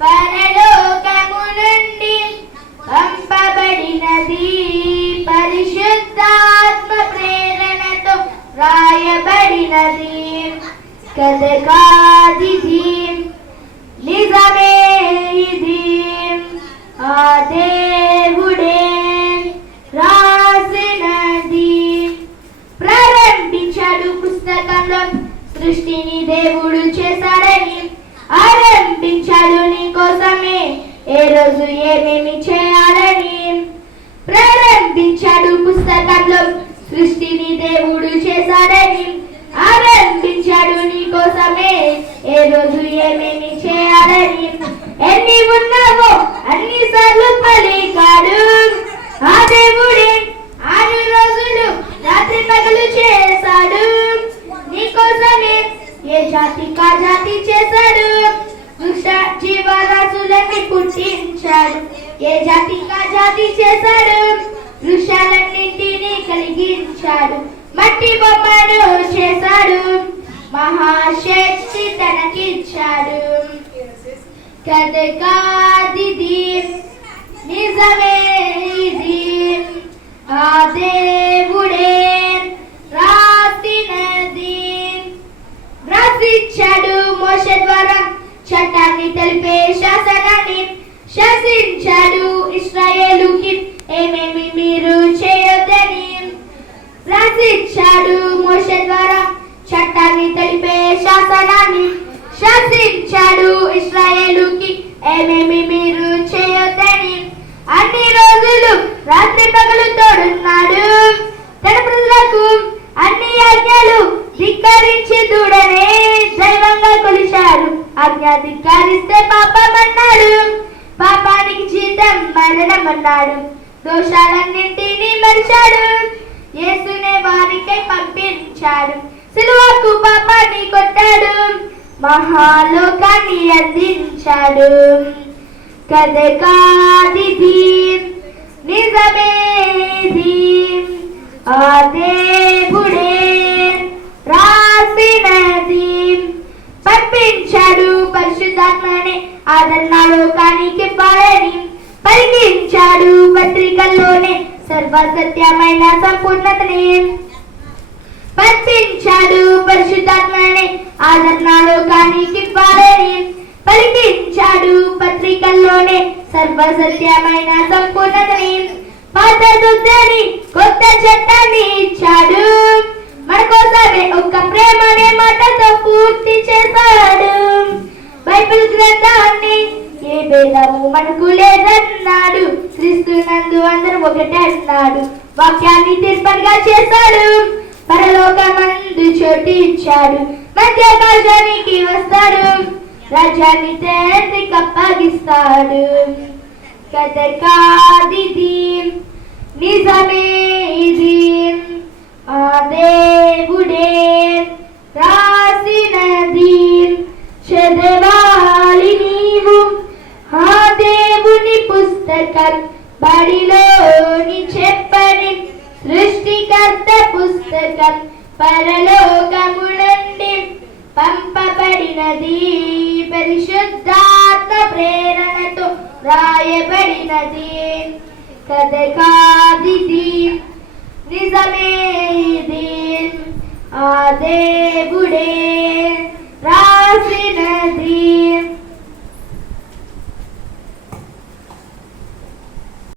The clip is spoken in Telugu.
పరలోకము నుండి పంపబడినది, పరిశుద్ధాత్మ ప్రేరణతో రాయబడినది. కథ కాదిది, నిజమే ఇది, ఆ దేవుడే రాసినది. ప్రారంభించాడు పుస్తకంలో సృష్టిని దేవుడు చేశాడని, ఆరంభించాడు నీ కోసమే ఏ రోజు ఏమేమి చేయాలని. ప్రారంభించాడు పుస్తకంలో సృష్టిని దేవుడు చేశాడని, ఆరంభించాడు నీ కోసమే ఏ రోజు ఏమేమి చేయాలని. ఎన్ని ఉన్నావో అన్ని సార్లు పలికాడు ఆ దేవుడే, 6 రోజులు రాత్రి పగలు చేశాడు నీ కోసమే ఏ జాతి కా జాతి చేశాడు. వృక్ష జీవరాశులన్నీ పుట్టించాడు, ఏ జాతి కా జాతి చేశాడు. వృక్షాలన్నింటినీ కలిగించాడు, మట్టి బొమ్మను చేశాడు, మహాశక్తి తనకిచ్చాడు. కథ కాదిది, నిజమే ఇది, ఆ దేవుడే రాసినది. రాసిచ్చాడు మోషే ద్వారా చట్టాన్ని తెలిపే శాసనాన్ని, శాసించాడు ఇశ్రాయేలుకి ఏమేమి మీరు చేయొద్దని. రాసిచ్చాడు మోషే ద్వారా చట్టాన్ని తెలిపే శాసనాన్ని, శాసించాడు ఇశ్రాయేలుకి ఏమేమి మీరు చేయొద్దని. అన్ని రోజులు రాత్రి పగలు తోడున్నాడు తన ప్రజలకు, అన్ని ఆజ్ఞలు ధిక్కరించి దూడనే దైవంగా కొలిచాడు. ఆజ్ఞ ధిక్కరిస్తే పాపమన్నాడు, పాపానికి జీతం మరణం అన్నాడు. దోషాలన్నింటినీ మరిచాడు, యేసునే వారికై పంపించాడు. సిలువకు పాపాన్ని కొట్టాడు, మహాలోకాన్ని అందించాడు. కథ కాదిది, నిజమే ఇది, ఆ దేవుడే రాసినది. పంపించాడు పరిశుద్ధాత్మనే ఆదరణ లోకానికి ఇవ్వాలని, పలికించాడు పత్రికల్లోనే సర్వసత్యమైన సంపూర్ణతని. పంపించాడు పరిశుద్ధాత్మనే ఆదరణ లోకానికి ఇవ్వాలని, పలికించాడు పత్రికల్లోనే సర్వసత్యమైన సంపూర్ణతని. పాత దుద్దని కొత్త చట్టాన్ని ఇచ్చాడు, మన కోసమే ఒక్క ప్రేమనే మాటతో పూర్తి చేశాడు. బైబిల్ గ్రంథాన్ని ఏ భేదము మనకు లేదన్నాడు, క్రీస్తునందు అందరూ ఒకటే అన్నాడు. వాక్యాన్ని తీర్పంగా చేశాడు, పరలోకమందు చోటు ఇచ్చాడు. మధ్యాకాశానికి వస్తాడు, రాజ్యాన్ని తండ్రికి అప్పగిస్తాడు. కథ కాదిది, నిజమే ఇది, ఆ దేవుడే రాసినది. చదవాలి నీవు ఆ దేవుని పుస్తకం, బడిలోని చెప్పని సృష్టికర్త పుస్తకం. పరలోకము నుండి పంపబడినది, పరిశుద్ధాత్మ ప్రేరణతో రాయబడినది. కథ కాదిది, నిజమే ఇది, ఆ దేవుడే